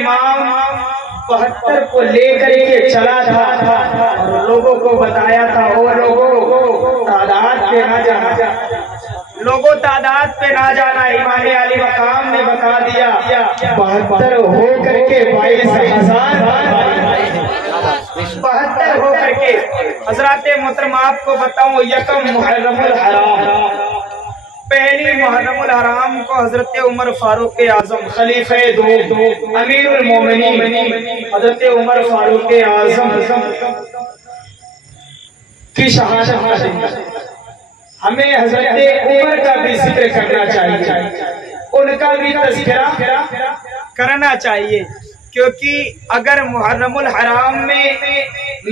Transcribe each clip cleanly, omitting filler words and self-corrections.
امام 72 کو لے کر کے چلا تھا اور لوگوں کو بتایا تھا وہ لوگوں تعداد پہ نہ جانا، لوگوں تعداد پہ نہ جانا، امام علی مقام نے بتا دیا 72 ہو کر کے 22,000 72 ہو کر کے۔ حضرات محترم آپ کو بتاؤں، یکم محرم الحرام، پہلی محرم الحرام کو حضرت عمر فاروق اعظم خلیفہ دوم امیر المومنین حضرت عمر فاروق اعظم کی شہادت کا دن۔ ہمیں حضرت عمر کا بھی ذکر کرنا چاہیے، ان کا بھی تذکرہ کرنا چاہیے، کیونکہ اگر محرم الحرام میں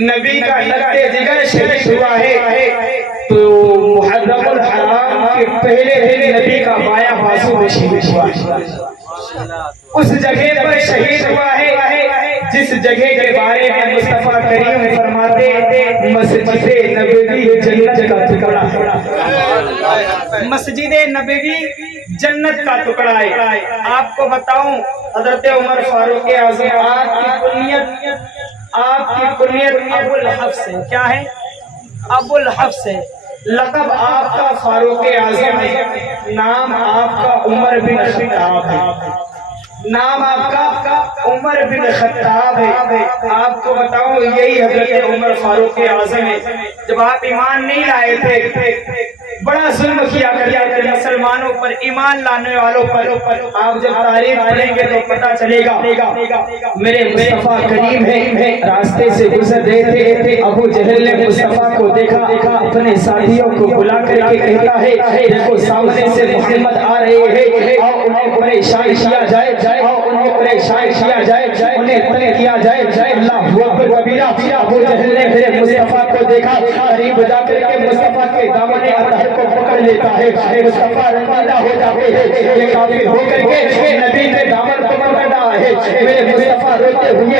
نبی کا لقب جگر شریف ہوا ہے تو محرم الحرام کے پہلے دن نبی کا بایاں بازو میں شہید ہوا ہے، اس جگہ پر شہید ہوا ہے جس جگہ کے بارے میں مصطفیٰ کریم فرماتے مسجد نبوی جنت کا ٹکڑا ہے، مسجد نبوی جنت کا ٹکڑا ہے۔ آپ کو بتاؤں حضرت عمر فاروق اعظم آپ کی کنیت ابو الحفص ہے، کیا ہے؟ ابو الحفص ہے، لقب آپ کا فاروق اعظم ہے، نام آپ کا عمر بن خطاب ہے، نام آپ کا عمر بن خطاب ہے۔ آپ کو بتاؤں یہی حضرت عمر فاروق اعظم ہے، جب آپ ایمان نہیں لائے تھے بڑا ظلم کیا کرتے تھے مسلمانوں پر، ایمان لانے والوں پر، آپ جب تاریخ پڑھیں گے تو پتہ چلے گا۔ میرے مصطفیٰ کریم ہے راستے سے گزر رہے تھے، ابو جہل نے مصطفیٰ کو دیکھا، اپنے ساتھیوں کو بلا کر کے کہتا ہے دیکھو سامنے سے محمد آ رہے ہیں، اور انہیں پریشان کیا جائے، انہیں پریشان کیا جائے، انہیں تنگ کیا جائے۔ اللہ اکبر کبیرہ۔ ابو جہل نے پھر مصطفیٰ کو دیکھا، قریب جا کر کے مصطفیٰ کے دامن اطہر کو پکڑ لیتا ہے، مصطفیٰ رنجیدہ ہو جاتے ہیں، یہ کافر ہو کر کے نبی کے دامن کو پکڑ رہا ہے۔ میرے مصطفیٰ روتے ہوئے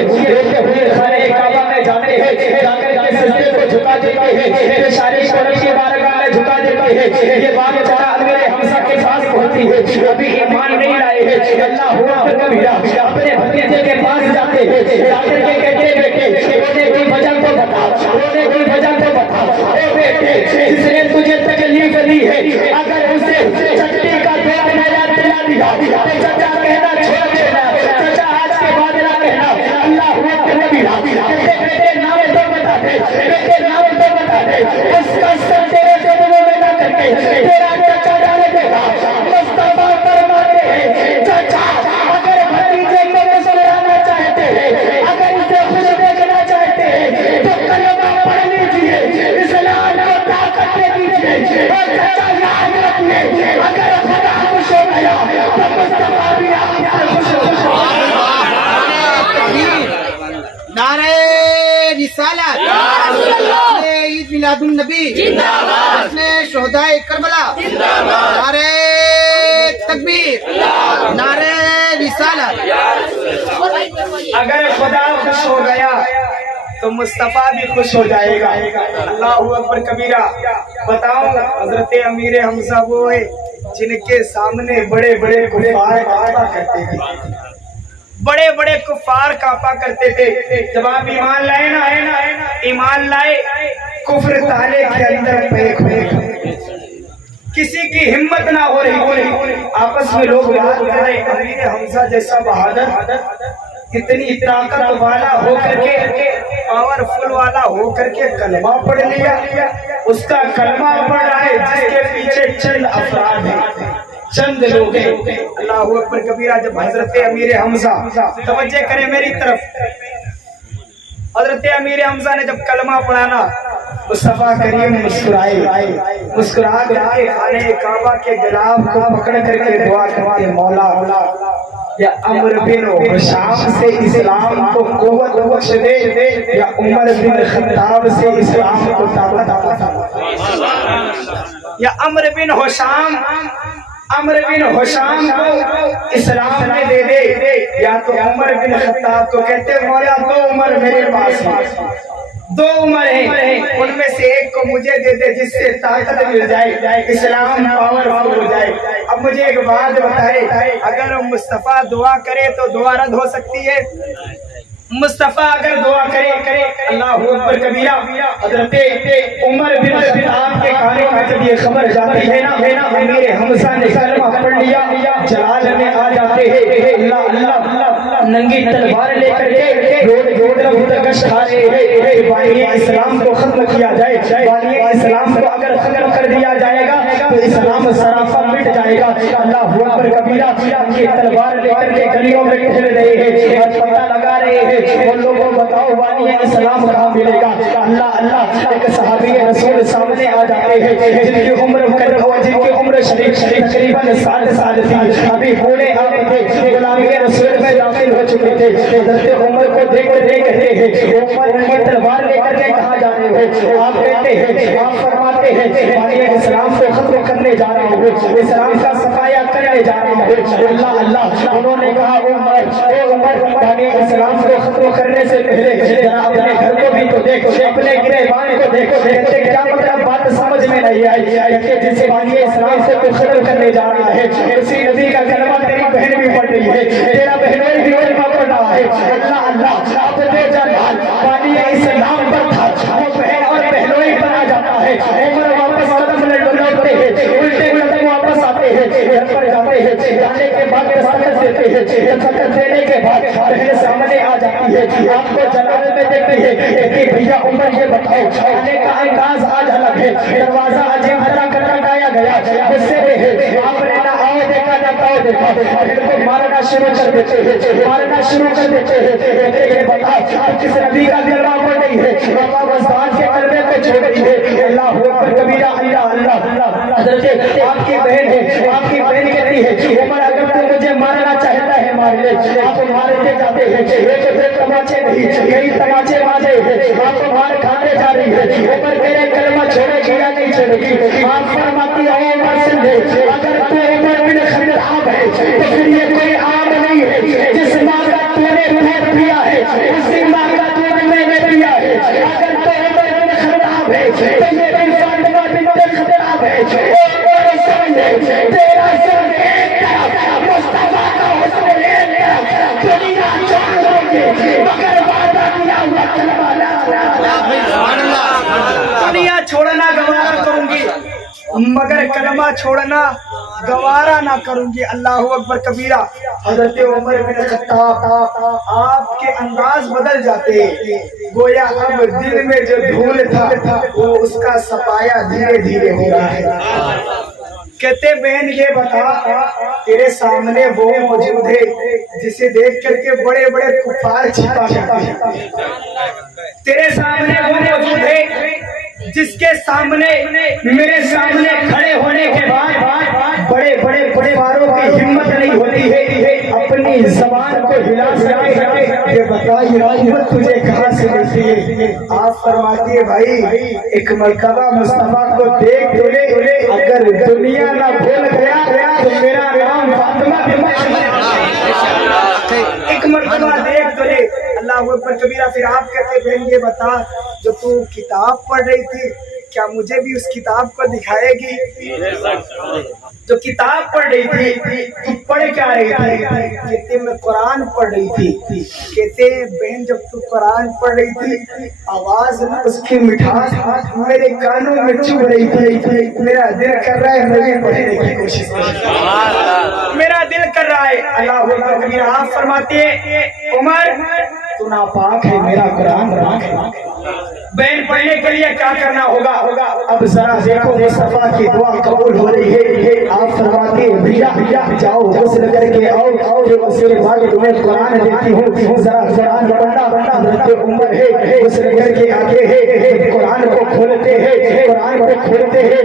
خانہ کعبہ میں جاتے ہیں، جا کر کے سجدے کو جھکا دیتے ہیں، اشارے کرم کی بارگاہ میں جھکا دیتے ہیں۔ یہ بات چارہ امیر حمزہ کے پاس پہنچتی ہے، ابھی ایمان نہیں لائے ہیں۔ اللہ اکبر کبیرہ اپنے بھتیجے کے پاس جاتے ہیں، جا کر کے کہتے ہیں بیٹے رونے کی وجہ تو بتا، رونے کی وجہ تو بتا، اے بیٹے اس نے تجھے تکلیف دی ہے، اگر اسے چٹنی کا پیٹ نہ دلا دیا تو چچا کہنا چھوڑ دینا، چچا آج کے بعد نہ کہنا۔ اللہ اکبر کبیرہ بیٹے نام تو بتا دے، بیٹے نام تو بتا دے، اس کا سر تیرے جبڑوں میں نہ کر کے تیرا چچا ڈال دے گا۔ مصطفیٰ فرماتے ہیں چچا اگر بھتیجے کو مسکرانا چاہتے ہیں، اگر اسے خوش دیکھنا چاہتے ہیں تو کلمہ پڑھ لیجیے، اسلام کو طاقت دے دیجیے، اور چچا یاد رکھیے اگر خدا خوش ہو گیا تو مصطفیٰ بھی آپ سے خوش ہو گیا۔ نعرہ رسالت، نعرہ عید میلاد النبی، نعرہ شہدائے کربلا، نعرہ تکبیر، نعرہ رسالت۔ اگر خدا خوش ہو گیا تو مصطفیٰ بھی خوش ہو جائے گا۔ اللہ اکبر کبیرہ۔ بتاؤں حضرت امیر حمزہ وہ ہے جن کے سامنے بڑے بڑے کفار کعبہ کرتے تھے، بڑے بڑے کفار کعبہ کرتے تھے۔ جب آپ ایمان لائے نا، ایمان لائے کفر تالے کے اندر پھینک پھینک، کسی کی ہمت نہ ہو رہی، آپس میں لوگ بات کر رہے امیر حمزہ جیسا بہادر اتنی طاقت والا ہو کر کے، پاور فل والا ہو کر کے کلمہ پڑھ لیا، اس کا کلمہ پڑھ رہا ہے جس کے پیچھے چند افراد ہیں، چند لوگ ہیں۔ اللہ اکبر کبیرہ۔ جب حضرت امیر حمزہ، توجہ کریں میری طرف، حضرت امیر حمزہ نے جب کلمہ پڑھانا مصطفیٰ کریم مسکرائے، مسکرا کر کے خانہ کعبہ کے گلاب کو پکڑ کر کے دعا کرتے مولا یا عمر بن حشام سے اسلام کو قوت بخش دے، یا عمر بن خطاب سے اسلام کو طاقت عطا فرما، یا عمر بن حشام کو اسلام میں دے دے، یا تو عمر بن خطاب کو کہتے مولا تو عمر میرے پاس ہے، दो उम्र है, उनमें से एक को मुझे दे दे जिससे ताकत मिल जाए, इस्लाम पावरफुल हो जाए। अब मुझे एक बात बताए, अगर मुस्तफा दुआ करे तो दुआ रद्द हो सकती है? मुस्तफा अगर दुआ करे अल्लाह अकबर कबीरा। हजरत उमर बिन खत्ताब के कानों में जब ये खबर जाती है ना मेरे हमजा ने कलमा पढ़ लिया, जलाल में आ जाते हैं, अल्लाह अल्लाह नंगी तलवार लेकर के रोड गश्त खा रहे हैं। बानी इस्लाम को खत्म किया जाए, बानी इस्लाम को अगर खत्म कर दिया जाएगा तो इस्लाम सराफा मिट जाएगा। अल्लाह अकबर कबीरा ये तलवार लेकर के गलियों में टहल रहे हैं और पता लगा रहे हैं वो लोगों बताओ वाली इस्लाम कहाँ मिलेगा। अल्लाह अल्लाह एक सहाबी रसूल सामने आ जाते हैं जिनकी उम्र शरीफ तकरीबन 60 साल थी, अभी बूढ़े आ गए थे, गुलामी रसूल में दाखिल हो चुके थे। हज़रत उमर को देख कहते हैं उमर की तलवार लेकर के कहाँ जा रहे हो? आप कहते हैं, आप फरमाते हैं वाली इस्लाम को खत्म करने जा रहे हो, इस्लाम का सफाया करने जा रहे हो। अल्लाह अल्लाह उन्होंने कहा उमर वाली इस्लाम को खत्म करने से पहले जरा अपने घर को भी तो देखो, अपने गिरबान को देखो, देखते क्या मतलब बात समझ में नहीं आई कि जिसे वाली इस्लाम से तो खत्म करने जा रहा है उसी नबी का कलमा तेरी बहन भी पढ़ रही है, तेरा बहनों भी कलमा पढ़ रहा है। अल्लाह अल्लाह आप दो जान वाली इस्लाम पर था, वो बहन और बहनोई बना जाता है। उमर वापस कदम लौटते हैं, उल्टे कदम वापस आते हैं, घर पर जाते हैं, जाने के बाद दस्तखत देते हैं, दस्तखत देने के बाद बहन सामने आ जाती है, आपको जलाल में देखते हैं कि भैया उमर ये बताओ आने का अंदाज आज अलग है, दरवाजा आज खटखटाया गया, गुस्से में है, आपने ना आओ देखा ना आओ देखा, बहन को मारना शुरू कर देते हैं, मारना शुरू कर देते हैं। कहते हैं बताओ किस नबी का कलमा पढ़ नहीं है, बाबा बस्तान के कलमे को छोड़ रही है। अल्लाह अकबर कबीरा। अल्लाह अल्लाह हज़रत आपकी बहन है, आपकी बहन कहती है उमर अगर तू मुझे मारना चाहता है मार ले, आप मारते जाते हैं, ये तो फिर तमाचे नहीं, यही तमाचे मारे हैं, आप मार खाने जा रही है। उमर मेरे कलमा छोड़ेगी या नहीं छोड़ेगी? आप फरमाती हो उमर सुन ले, अगर तू उमर बिन खत्ताब है तो फिर ये कोई आम नहीं है, जिस माँ का तूने दूध पिया है उसी माँ का दूध मैंने पिया है। अगर तो उमर बिन खत्ताब है तो ये भी फातिमा बिन्त खत्ताब है। और समझ ले तेरा सर एक तरफ, मुस्तफा का हुस्न एक तरफ, दुनिया छोड़ दोगे मगर वादा किया हुआ कलमा ला दुनिया छोड़ना गवारा करूंगी मगर कलमा छोड़ना गवारा ना करूंगी। अल्लाह अकबर कबीरा। हजरत उमर बिन खत्ताब आपके अंदाज बदल जाते, गोया अब दिल में जो धूल था वो उसका सफाया धीरे धीरे हो रहा है। कहते बहन ये बता तेरे सामने वो मौजूद है जिसे देख करके बड़े बड़े कुफार छिपा करते हैं, तेरे सामने वो मौजूद है जिसके सामने मेरे सामने खड़े होने के बाद बड़े बड़े कुफारों की हिम्मत नहीं होती है अपनी जबान को हिला सके। ये बताइए हिम्मत तुझे कहाँ से मिलती है? आप फरमाती है भाई एक मरतबा मुस्तफा को देख ले, अगर दुनिया ना भूल गया तो मेरा नाम फातिमा बिन्त एक मरतबा देख तो ले। अल्लाह अकबर कबीरा। फिर आप कहते बहन ये बता जो तू किताब पढ़ रही थी क्या मुझे भी उस किताब को दिखाएगी? जो किताब पढ़ रही थी तू पढ़ क्या रही थी? कहते मैं कुरान पढ़ रही थी। कहते बहन जब तू कुरान पढ़ रही थी आवाज में उसकी मिठास मेरे कानों में चुभ रही थी, मेरा दिल कर रहा है मैं भी पढ़ने की कोशिश करूं, मेरा दिल कर रहा है। अल्लाह अकबर कबीरा। आप फरमाते हैं उमर तू नापाक है, मेरा कुरान पाक है। बहन पढ़ने के लिए क्या करना होगा? अब जरा देखो मुस्तफा की दुआ कबूल हो रही है। आप फरमाते हैं भैया जाओ गुस्ल करके आओ, जो उसके बाद तुम्हें कुरान देती हूँ, जरा कुरान पढ़ना। हज़रत उमर है गुस्ल करके आते हैं, कुरान को खोलते हैं, कुरान को खोलते हैं,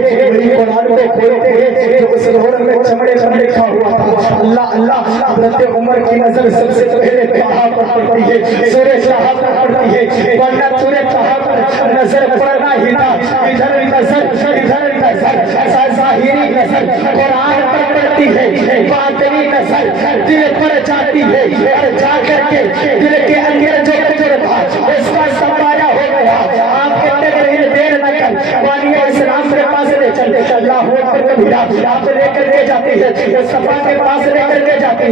कुरान को खोलते हैं जो उस लोहर में चमड़े पर लिखा हुआ था। अल्लाह अल्लाह। हज़रत उमर की नजर सबसे पहले तहा पर पड़ती है, सूरह तहा पर पड़ती है, वरना सूरह तहा पर नजर पड़ना ही था। इधर नजर ज़ाहिरी नजर कुरान पर पड़ती है, बातिनी नजर दिल पर जाती है और जा करके दिल के अंदर जो कुछ था उसका सफाया हो गया।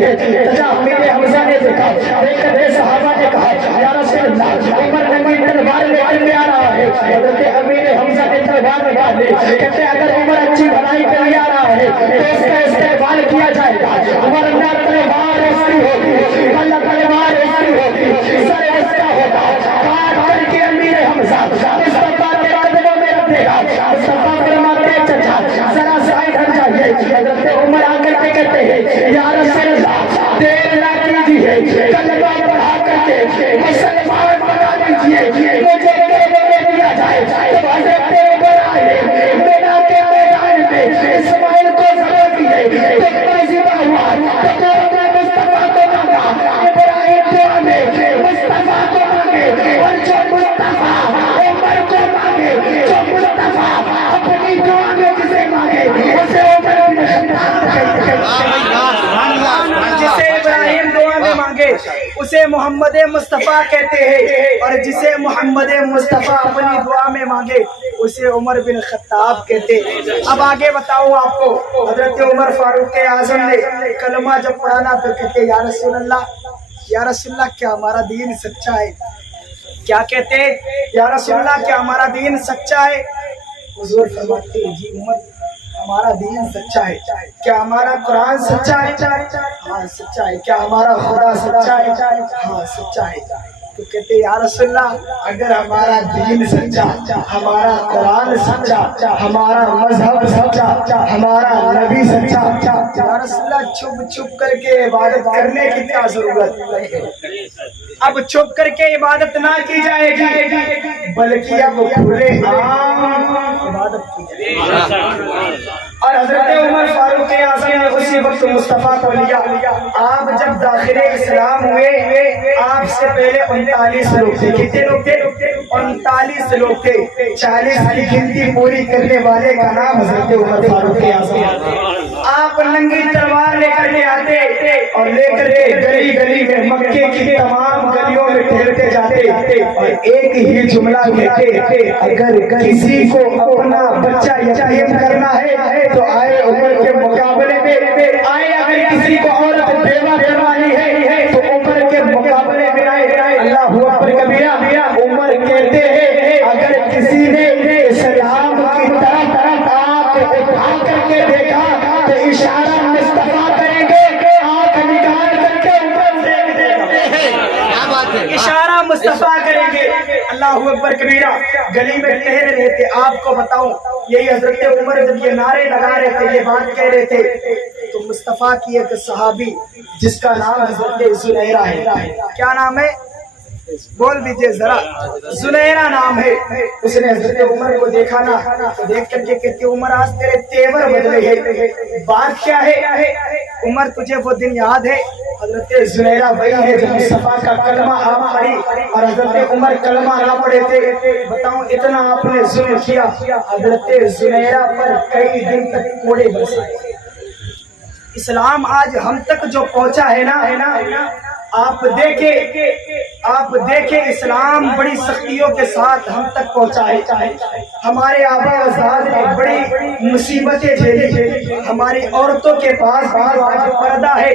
कहती है तथा अमीर हमजा ने देखा, देखकर सहाबा ने कहा या रसूल अल्लाह, उमर नबी तलवार लेकर आ रहा है। हजरत अमीर हमजा ने तलवार निकाल ली, कहते अगर उमर अच्छी भलाई के लिए आ रहा है तो इसका इस्तेमाल किया जाएगा, वरना तलवार उसकी होगी, वरना तलवार उसकी होगी, सर इसका होगा, काट करके अमीर हमजा मुस्तफा के कदमों में रख देगा। मुस्तफा फरमाते हैं चचा जरा साइड हट जाइए। हजरत उमर आकर के कहते हैं या रसूल अल्लाह, देर ना कीजिए, कलमा बढ़ा करके मुसलमान बना लीजिए, मुझे कहने में दिया जाए। जब हजरत उमर आए मीना के मैदान में इस्माइल को जरूर दिए तो ताजिबा हुआ, तो मुस्तफा को मांगा, इब्राहिम दुआ में मुस्तफा को मांगे, और जो मुस्तफा उमर को मांगे, जो मुस्तफा अपनी दुआ में जिसे मांगे उसे उमर जिसे इब्राहिम दुआ में मांगे उसे मोहम्मद मुस्तफा कहते हैं, और जिसे मोहम्मद मुस्तफा अपनी दुआ में मांगे उसे उमर बिन खत्ताब कहते हैं। अब आगे बताऊं आपको, हजरत उमर फारूक आजम ने कलमा जब पढ़ाना तो कहते या रसूल अल्लाह, या रसूल अल्लाह क्या हमारा दीन सच्चा है? क्या कहते या रसूल अल्लाह क्या हमारा दीन सच्चा है? हुजूर फरमाते हैं जी उमर हमारा दीन सच्चा है। क्या हमारा कुरान सच्चा है? हाँ सच्चा है। क्या हमारा खुदा सच्चा है? हाँ सच्चा है। तो कहते या रसूलल्लाह अगर हमारा दीन सच्चा, हमारा कुरान सच्चा, हमारा मजहब सच्चा, हमारा नबी सच्चा, या रसूलल्लाह छुप छुप करके इबादत करने की क्या जरूरत है? अब छुप करके इबादत ना की जाएगी बल्कि अब खुले आम इबादत की जाएगी। और हजरत उमर फारूक आज़म ने उसी वक्त मुस्तफा को लिया। आप जब दाखिले इस्लाम हुए आपसे पहले 39 लोग थे। कितने लोग थे? 39 लोग थे। 40 की गिनती पूरी करने वाले का नाम हजरत उमर फारूक आज़म। आप नंगी तलवार लेकर के आते और लेकर के गली गली में मक्के की तमाम गलियों में टहलते जाते और एक ही जुमला कहते, अगर किसी को अपना बच्चा यतीम करना है तो आए उमर के मुकाबले में आए, अगर किसी को औरत बेवा करवानी है तो उमर के मुकाबले में आए। अल्लाह अकबर कबीरा। उमर कहते हैं अगर किसी ने इस्लाम की तरफ आंख उठा करके देखा तो इशारा मुस्तफा करेंगे, आंख निकाल करके ऊपर फेंक देंगे, इशारा मुस्तफा करेंगे। अल्लाह अकबर कबीरा। गली में टहल रहे थे। आपको बताऊं यही हजरत उमर जब ये नारे लगा रहे थे, ये बात कह रहे थे, तो मुस्तफा की एक सहाबी जिसका नाम हजरत जुनैरा है। क्या नाम है? बोल दीजिए जरा। जुनैरा नाम है। उसने हजरत उमर को देखा ना, तो देख करके कहती उमर आज तेरे तेवर बदले हैं, बात क्या है? उमर तुझे वो दिन याद है? हजरत जुनैरा वही है जब मुस्तफा का कलमा आप पढ़ी और हजरत उमर कलमा ना पढ़े थे। बताऊं इतना आपने जुल्म किया। हजरत जुनैरा पर कई दिन तक कोड़े बरसाए। इस्लाम आज हम तक जो पहुंचा है ना, आप देखे इस्लाम बड़ी सख्तियों के साथ हम तक पहुंचा है। हमारे आबा अज़ाद ने बड़ी मुसीबतें झेली। हमारी औरतों के पास पर्दा है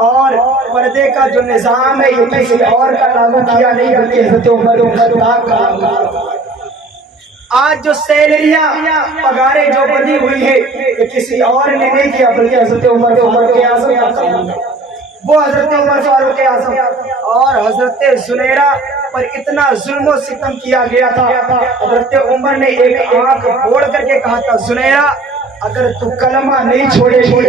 और पर्दे का जो निजाम है ये किसी और का लागू किया नहीं बल्कि हज़रत उमर का। आज जो सैलरियां पगारें जो बनी हुई है ये किसी और ने नहीं किया बल्कि हज़रत उमर के आज़म का काम है। वो हजरत उमर फारूक आज़म और हजरत जुनैरा पर इतना जुल्म सितम किया गया था। हजरत उमर ने एक आंख फोड़ करके कहा था जुनैरा अगर तू कलमा नहीं छोड़े तो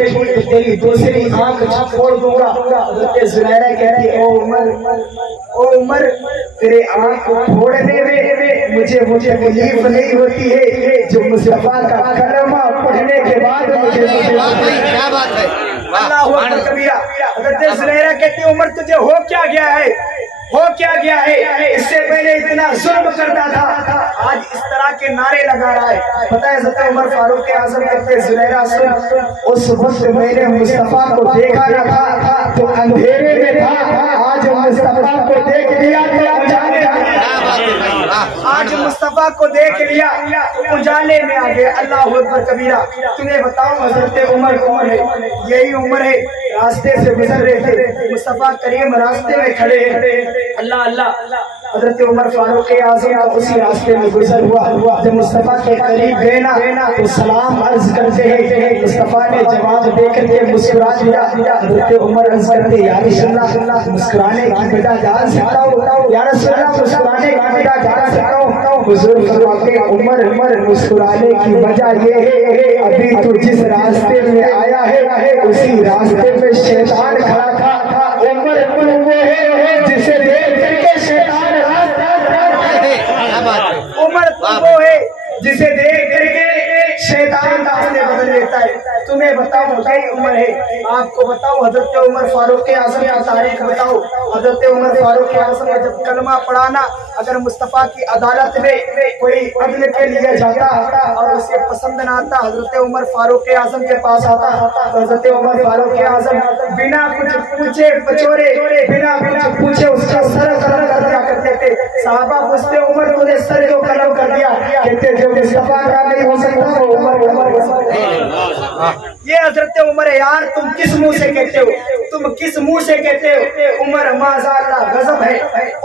तेरी दूसरी आंख फोड़ दूंगा। हजरत जुनैरा कहती ओ उमर तेरे आंख फोड़ने में मुझे तकलीफ नहीं होती है जो मुस्तफा का कलमा पढ़ने के बाद मुझे। क्या बात है? अल्लाह अकबर कबीरा। हजरत जुनैरा कहती उमर तुझे हो क्या गया है? इससे पहले इतना जुल्म करता था, आज इस तरह के नारे लगा रहा है। पता है हजरत उमर फारूक आज़म कहते जुनैरा सुन, उस वक्त मैंने मुस्तफा को देखा न था तो अंधेरे में था, आज मुस्तफा को देख लिया तो आज मुस्तफा को देख लिया तो उजाले में आ गए। अल्लाह अकबर कबीरा। तुम्हें बताऊं हजरत उमर कौन है? यही उमर है راستے سے گزر رہے تھے، مصطفیٰ کریم راستے میں کھڑے ہیں، اللہ اللہ حضرت عمر فاروق اعظم کا اسی راستے میں گزر ہوا، جب مصطفیٰ کے قریب گئے نا تو سلام عرض کرتے ہیں، مصطفیٰ نے جواب دے کر کے مسکرا دیا، حضرت عمر عرض کرتے یا رسول اللہ مسکرانے کی وجہ جان سکتا ہوں، یا رسول اللہ مسکرانے کی وجہ جان سکتا ہوں؟ حضور فرماتے عمر مسکرانے کی وجہ یہ ہے ابھی تو جس راستے میں آیا ہے اسی راستے میں شیطان کھڑا تھا، عمر وہ ہے جسے دیکھ کر کے شیطان عمر وہ ہے جسے دیکھ کر کے شیطان راستے بدل لیتا ہے۔ تمہیں بتاؤ کئی عمر ہے، آپ کو بتاؤ حضرت عمر فاروق اعظم کی تاریخ بتاؤ۔ حضرت عمر فاروق اعظم نے جب کلمہ پڑھانا، اگر مصطفیٰ کی عدالت میں کوئی عدل کے لیے جاتا اور اسے پسند نہ آتا، حضرت عمر فاروق اعظم کے پاس آتا تو حضرت عمر فاروق اعظم بنا کچھ پوچھے پچورے، بنا کچھ پوچھے اس کا سر قلم کر دیا کرتے تھے۔ صحابہ پوچھتے عمر تو نے سر جو قلم کر دیا، کہتے جو مصطفیٰ کا نہیں ہو سکتا وہ عمر ہو سکتا۔ یہ حضرت عمر یار تم کس منہ سے کہتے ہو، تم کس منہ سے کہتے ہو عمر ماذا اللہ غضب ہے،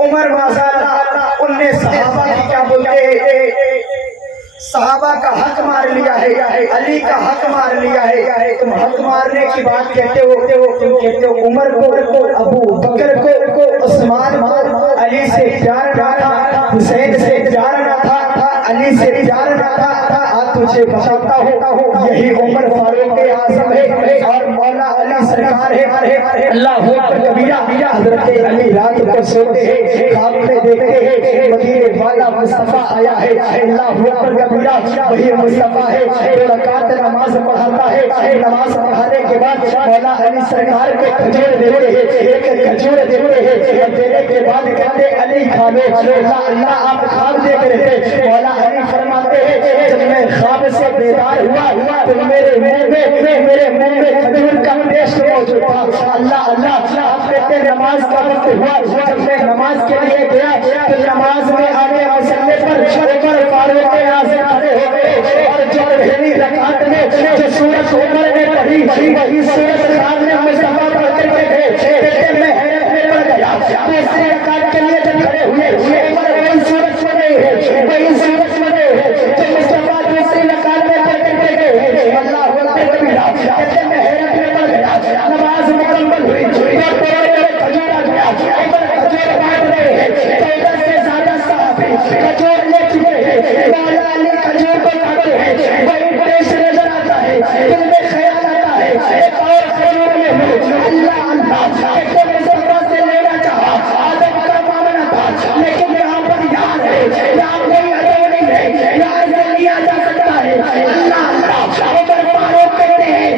عمر ماذا اللہ، ان نے صحابہ کی کیا بولتے ہیں، صحابہ کا حق مار لیا ہے، علی کا حق مار لیا ہے، تم حق مارنے کی بات کہتے ہو، تم کہتے ہو عمر کو، ابو بکر کو، عثمان کو علی سے پیار نہ تھا، حسین سے پیار نہ تھا، علی سے پیار نہ تھا۔ تجھے بتاتا ہوں یہی عمر فاروق اعظم ہے اور مولا علی سرکار ہے، اللہ اکبر کبیرہ۔ حضرت علی رات کو سوتے ہیں، خواب میں دیکھتے ہیں مدینے والا مصطفیٰ آیا ہے، اللہ اکبر کبیرہ، وہی مصطفیٰ ہے، دو رکعت نماز پڑھاتا ہے، نماز پڑھانے کے بعد مولا علی سرکار کو کھجور دیتے ہیں، ایک کھجور دیتے ہیں، دینے کے بعد کہتے علی کھا لو، اللہ آپ خواب دیکھ رہے تھے، مولا علی فرماتے ہیں جب میں خواب سے بیدار ہوا تو میرے منہ میں کھجور کا ٹیسٹ موجود تھا، اللہ آپ کہتے نماز کا وقت ہوا، جب میں نماز کے لیے گیا تو نماز میں آنے مسئلے پر عمر فاروق اعظم کھڑے ہو گئے اور جو پہلی رکعت میں جو سورت عمر نے پڑھی وہی سورت سامنے مصطفیٰ پڑھ کر کے گئے، کہتے میں حیرت میں پڑ گیا، دوسری رکعت کے لیے جب کھڑے ہوئے عمر وہی سورت پڑھے ہیں، وہی سورت پڑھے ہیں جو مصطفیٰ دوسری رکعت میں پڑھ کر کے گئے، اللہ اکبر کبیرہ، کہتے میں حیرت میں پڑ گیا، نماز مکمل ہوئی اور کھجور آ گیا، عمر کھجور بانٹ رہے ہیں، 14 سے زیادہ صحابی کھجور لے چکے ہیں، مولا علی کھجور کو کھاتے ہیں، وہی ٹیسٹ نظر آتا ہے، دل میں خیال آتا ہے ایک اور کھجور میں ہو، اللہ کہتے مصطفیٰ سے لینا چاہا، آدم کا معاملہ تھا لیکن یہاں پر یار ہے، یہاں کوئی ادب نہیں ہے، یہاں سے لیا جا سکتا ہے، اللہ عمر فاروق کہتے ہیں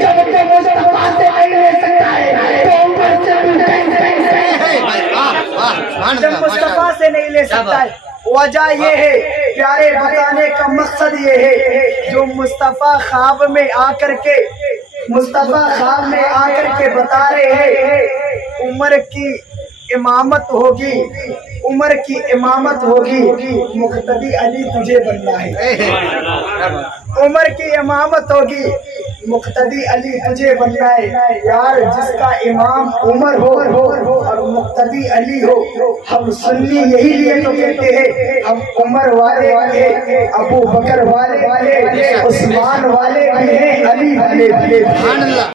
جب تو مصطفیٰ سے نہیں لے سکتا ہے تو عمر سے جب مصطفیٰ سے نہیں لے سکتا ہے۔ وجہ یہ ہے پیارے بتانے کا مقصد یہ ہے جو مصطفیٰ خواب میں آ کر کے بتا رہے ہیں عمر کی امامت ہوگی، عمر کی امامت ہوگی، مقتدی علی تجھے بننا ہے، عمر کی امامت ہوگی، مقتدی علی تجھے بننا ہے، یار جس کا امام عمر ہو اور مقتدی علی ہو، ہم سنی یہی لیے تو کہتے ہیں ہم عمر والے بھی ہیں، ابو بکر والے بھی ہیں، عثمان والے بھی ہیں، علی والے بھی ہیں۔